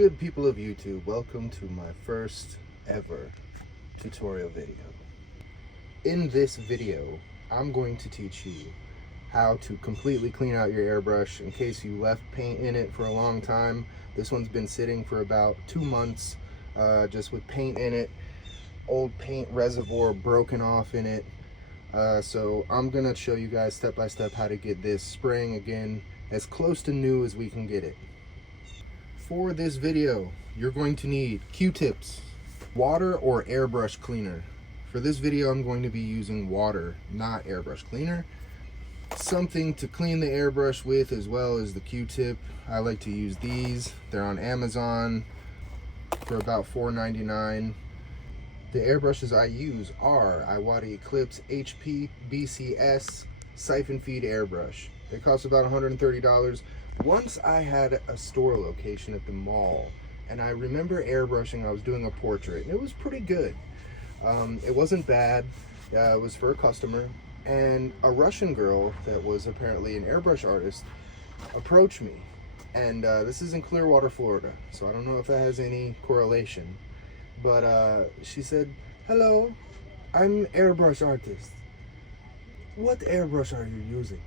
Good people of YouTube, welcome to my first ever tutorial video. In this video, I'm going to teach you how to completely clean out your airbrush in case you left paint in it for a long time. This one's been sitting for about 2 months just with paint in it, old paint reservoir broken off in it. So I'm gonna show you guys step by step how to get this spraying again as close to new as we can get it. For this video, you're going to need Q-tips, water or airbrush cleaner. For this video, I'm going to be using water, not airbrush cleaner. Something to clean the airbrush with as well as the Q-tip. I like to use these. They're on Amazon for about $4.99. The airbrushes I use are Iwata Eclipse HP BCS Siphon Feed Airbrush. They cost about $130. Once I had a store location at the mall, and I remember airbrushing. I was doing a portrait, and it was pretty good. It wasn't bad. It was for a customer, and a Russian girl that was apparently an airbrush artist approached me. And this is in Clearwater, Florida, so I don't know if that has any correlation. But she said, "Hello, I'm airbrush artist. What airbrush are you using?"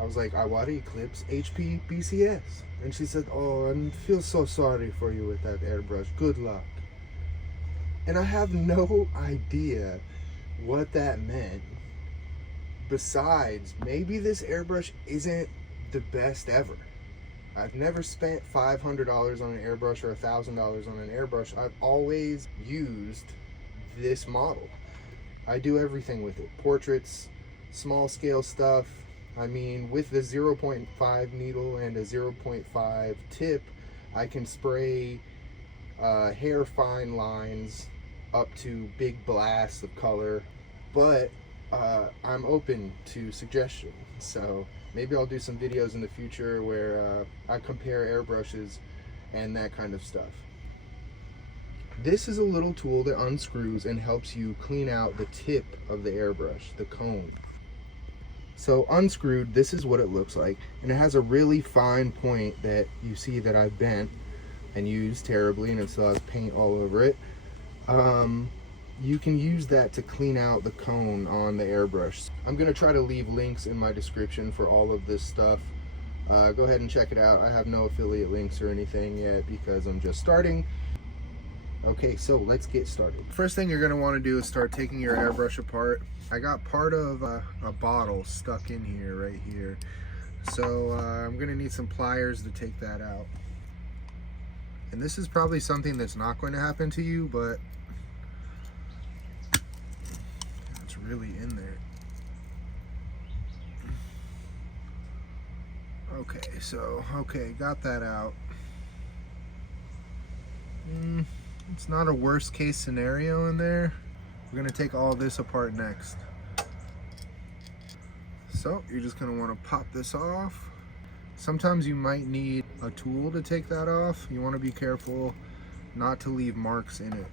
I was like, Iwata Eclipse HP BCS. And she said, "Oh, I feel so sorry for you with that airbrush. Good luck." And I have no idea what that meant. Besides, maybe this airbrush isn't the best ever. I've never spent $500 on an airbrush or $1,000 on an airbrush. I've always used this model. I do everything with it. Portraits, small scale stuff. I mean, with the 0.5 needle and a 0.5 tip, I can spray hair fine lines up to big blasts of color. But I'm open to suggestions. So maybe I'll do some videos in the future where I compare airbrushes and that kind of stuff. This is a little tool that unscrews and helps you clean out the tip of the airbrush, the cone. So unscrewed, this is what it looks like, and it has a really fine point that you see that I bent and used terribly, and it still has paint all over it. You can use that to clean out the cone on the airbrush. I'm going to try to leave links in my description for all of this stuff. Go ahead and check it out. I have no affiliate links or anything yet because I'm just starting. Okay, so let's get started. First thing you're going to want to do is start taking your airbrush apart. I got part of a bottle stuck in here, right here. So I'm going to need some pliers to take that out. And this is probably something that's not going to happen to you, but it's really in there. Okay, got that out. It's not a worst case scenario in there. We're gonna take all this apart next. So you're just gonna wanna pop this off. Sometimes you might need a tool to take that off. You wanna be careful not to leave marks in it.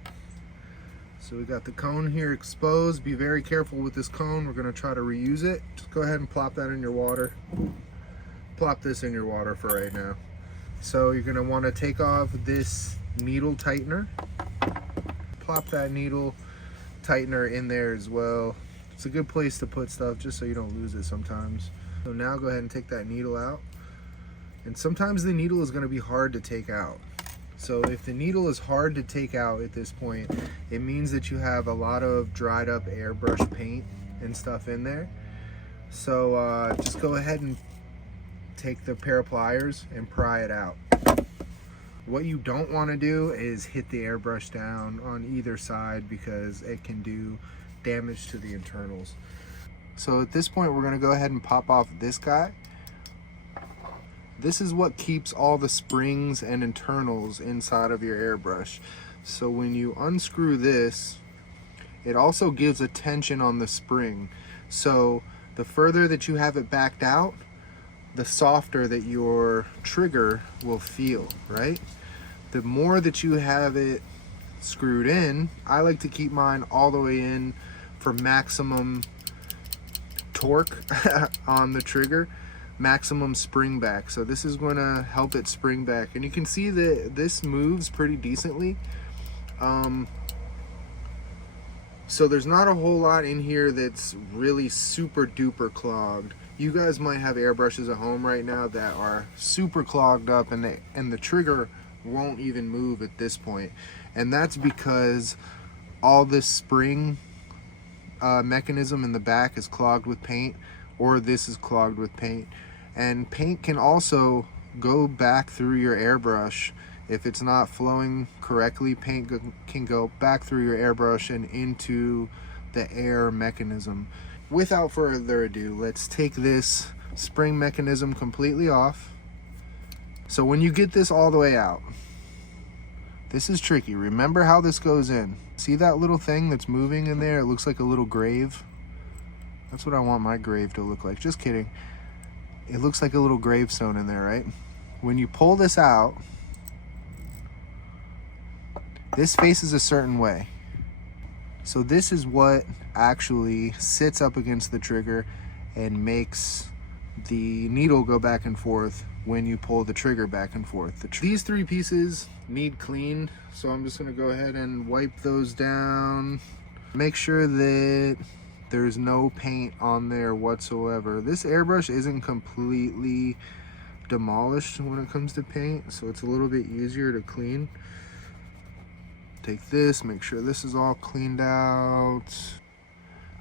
So we got the cone here exposed. Be very careful with this cone. We're gonna try to reuse it. Just go ahead and plop that in your water. Plop this in your water for right now. So you're gonna wanna take off this needle tightener. Plop that needle tightener in there as well. It's a good place to put stuff just so you don't lose it sometimes. So now go ahead and take that needle out. And sometimes the needle is going to be hard to take out. So if the needle is hard to take out at this point, it means that you have a lot of dried up airbrush paint and stuff in there. So just go ahead and take the pair of pliers and pry it out. What you don't want to do is hit the airbrush down on either side because it can do damage to the internals. So at this point, we're going to go ahead and pop off this guy. This is what keeps all the springs and internals inside of your airbrush. So when you unscrew this, it also gives a tension on the spring. So the further that you have it backed out, the softer that your trigger will feel, right? The more that you have it screwed in, I like to keep mine all the way in for maximum torque on the trigger. maximum spring back. So this is going to help it spring back, and you can see that this moves pretty decently. So there's not a whole lot in here that's really super duper clogged. You guys might have airbrushes at home right now that are super clogged up, and the trigger won't even move at this point, and that's because all this spring mechanism in the back is clogged with paint, or this is clogged with paint. And paint can also go back through your airbrush. If it's not flowing correctly, paint can go back through your airbrush and into the air mechanism. Without further ado, let's take this spring mechanism completely off. So when you get this all the way out, this is tricky. Remember how this goes in. See that little thing that's moving in there? It looks like a little grave. That's what I want my grave to look like. Just kidding. It looks like a little gravestone in there, right? When you pull this out, this faces a certain way. So this is what actually sits up against the trigger and makes the needle go back and forth when you pull the trigger back and forth. These three pieces need cleaned, so I'm just gonna go ahead and wipe those down. Make sure that there's no paint on there whatsoever. This airbrush isn't completely demolished when it comes to paint, so it's a little bit easier to clean. Take this, make sure this is all cleaned out.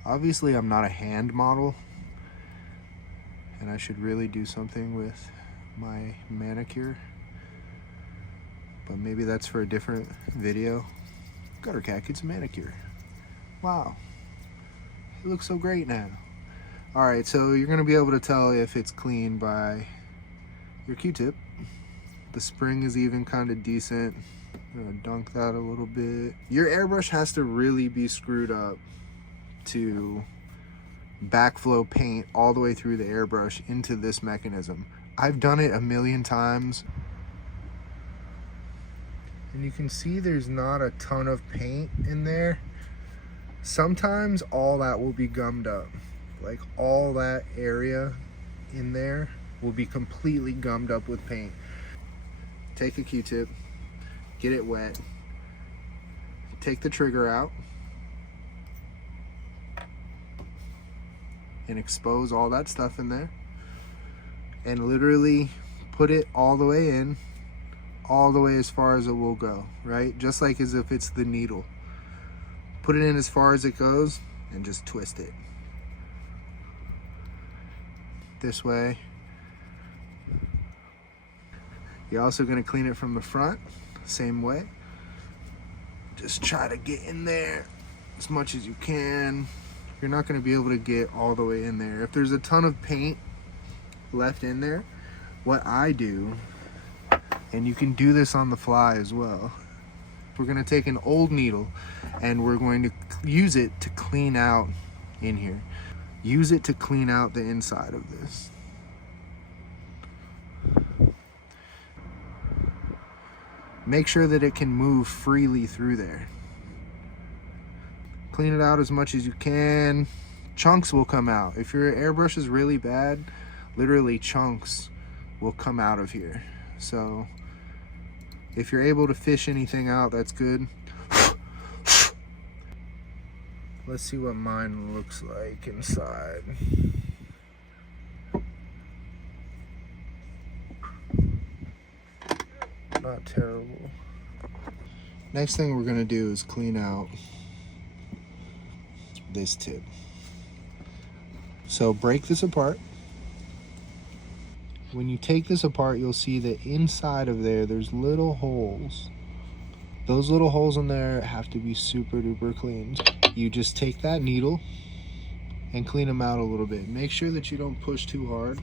Obviously, I'm not a hand model, and I should really do something with my manicure, but maybe that's for a different video. Gutter cat gets a manicure. Wow, it looks so great now. All right, so you're gonna be able to tell if it's clean by your Q-tip. The spring is even kind of decent. I'm gonna dunk that a little bit. Your airbrush has to really be screwed up to backflow paint all the way through the airbrush into this mechanism. I've done it a million times, and you can see there's not a ton of paint in there. Sometimes all that will be gummed up, like all that area in there will be completely gummed up with paint. Take a Q-tip, get it wet, take the trigger out, and expose all that stuff in there, and literally put it all the way in, all the way as far as it will go, right? Just like as if it's the needle. Put it in as far as it goes and just twist it. This way. You're also going to clean it from the front, same way. Just try to get in there as much as you can. You're not going to be able to get all the way in there. If there's a ton of paint left in there, what I do, and you can do this on the fly as well, we're going to take an old needle and we're going to use it to clean out in here. Use it to clean out the inside of this. Make sure that it can move freely through there. Clean it out as much as you can. Chunks will come out. If your airbrush is really bad, literally chunks will come out of here. So if you're able to fish anything out, that's good. Let's see what mine looks like inside. Not terrible. Next thing we're gonna do is clean out this tip. So break this apart. When you take this apart, you'll see that inside of there, there's little holes. Those little holes in there have to be super duper cleaned. You just take that needle and clean them out a little bit. Make sure that you don't push too hard.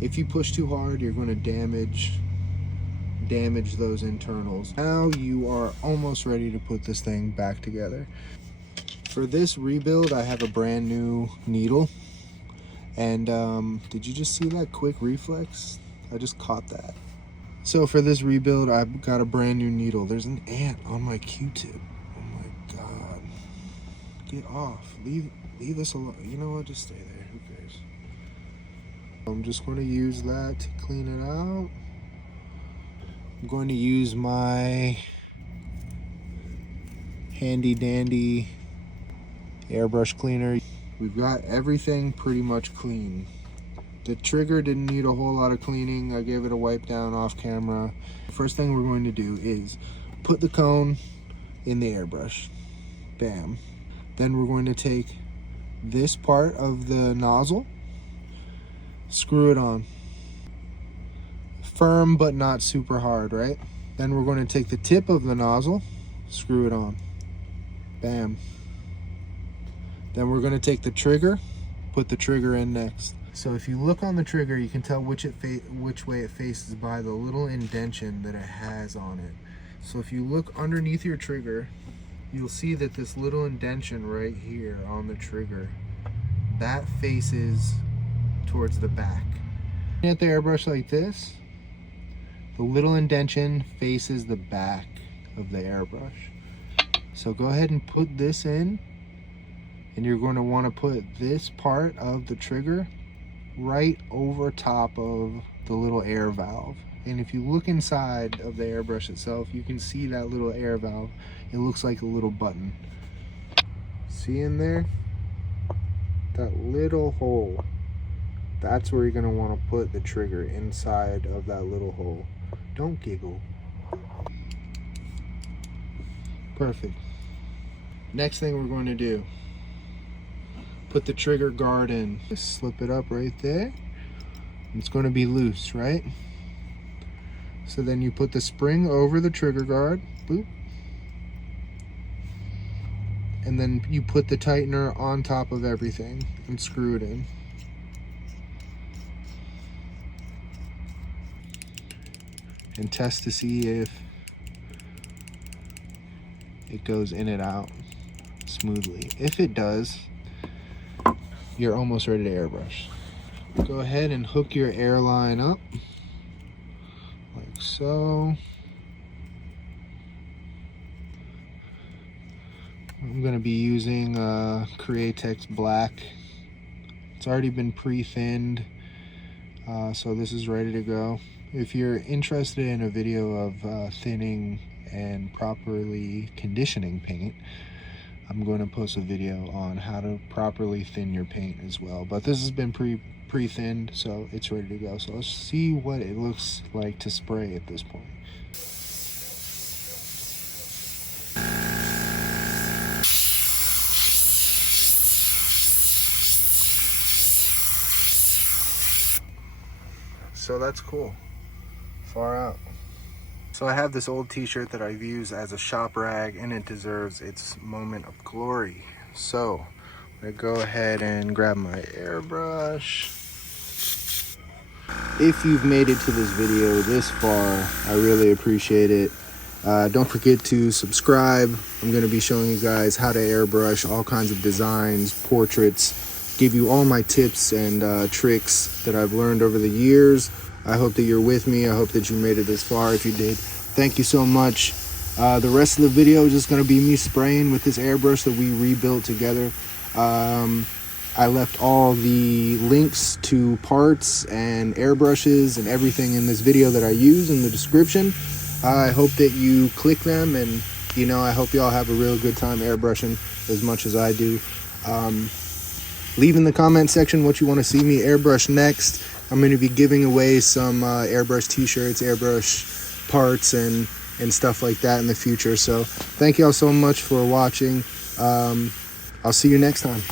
If you push too hard, you're going to damage those internals. Now you are almost ready to put this thing back together. For this rebuild, I have a brand new needle. And did you just see that quick reflex? I just caught that. So for this rebuild, I've got a brand new needle. There's an ant on my Q-tip. Oh my God. Get off. Leave us alone. You know what? Just stay there. Who cares? I'm just going to use that to clean it out. I'm going to use my handy dandy airbrush cleaner. We've got everything pretty much clean. The trigger didn't need a whole lot of cleaning. I gave it a wipe down off camera. First thing we're going to do is put the cone in the airbrush. Bam. Then we're going to take this part of the nozzle, screw it on. Firm but not super hard, right? Then we're going to take the tip of the nozzle, screw it on. Bam. Then we're going to take the trigger, put the trigger in next. So if you look on the trigger, you can tell which way it faces by the little indentation that it has on it. So if you look underneath your trigger, you'll see that this little indentation right here on the trigger, that faces towards the back. At the airbrush like this, the little indentation faces the back of the airbrush. So go ahead and put this in, and you're going to want to put this part of the trigger right over top of the little air valve. And if you look inside of the airbrush itself, you can see that little air valve. It looks like a little button. See in there? That little hole. That's where you're going to want to put the trigger, inside of that little hole. Don't giggle. Perfect. Next thing we're going to do, put the trigger guard in. Just slip it up right there. It's going to be loose, right? So then you put the spring over the trigger guard, boop. And then you put the tightener on top of everything and screw it in. And test to see if it goes in and out smoothly. If it does, you're almost ready to airbrush. Go ahead and hook your airline up like so. I'm going to be using Createx Black. It's already been pre-thinned, so this is ready to go. If you're interested in a video of thinning and properly conditioning paint, I'm going to post a video on how to properly thin your paint as well. But this has been pre-thinned, so it's ready to go. So let's see what it looks like to spray at this point. So that's cool. Far out. So I have this old t-shirt that I've used as a shop rag, and it deserves its moment of glory. So I'm gonna go ahead and grab my airbrush. If you've made it to this video this far, I really appreciate it. Don't forget to subscribe. I'm going to be showing you guys how to airbrush all kinds of designs, portraits, give you all my tips and tricks that I've learned over the years. I hope that you're with me. I hope that you made it this far. If you did, thank you so much. The rest of the video is just going to be me spraying with this airbrush that we rebuilt together. I left all the links to parts and airbrushes and everything in this video that I use in the description. I hope that you click them, and I hope you all have a real good time airbrushing as much as I do. Leave in the comment section what you want to see me airbrush next. I'm going to be giving away some airbrush t-shirts, airbrush parts, and stuff like that in the future. So thank you all so much for watching. I'll see you next time.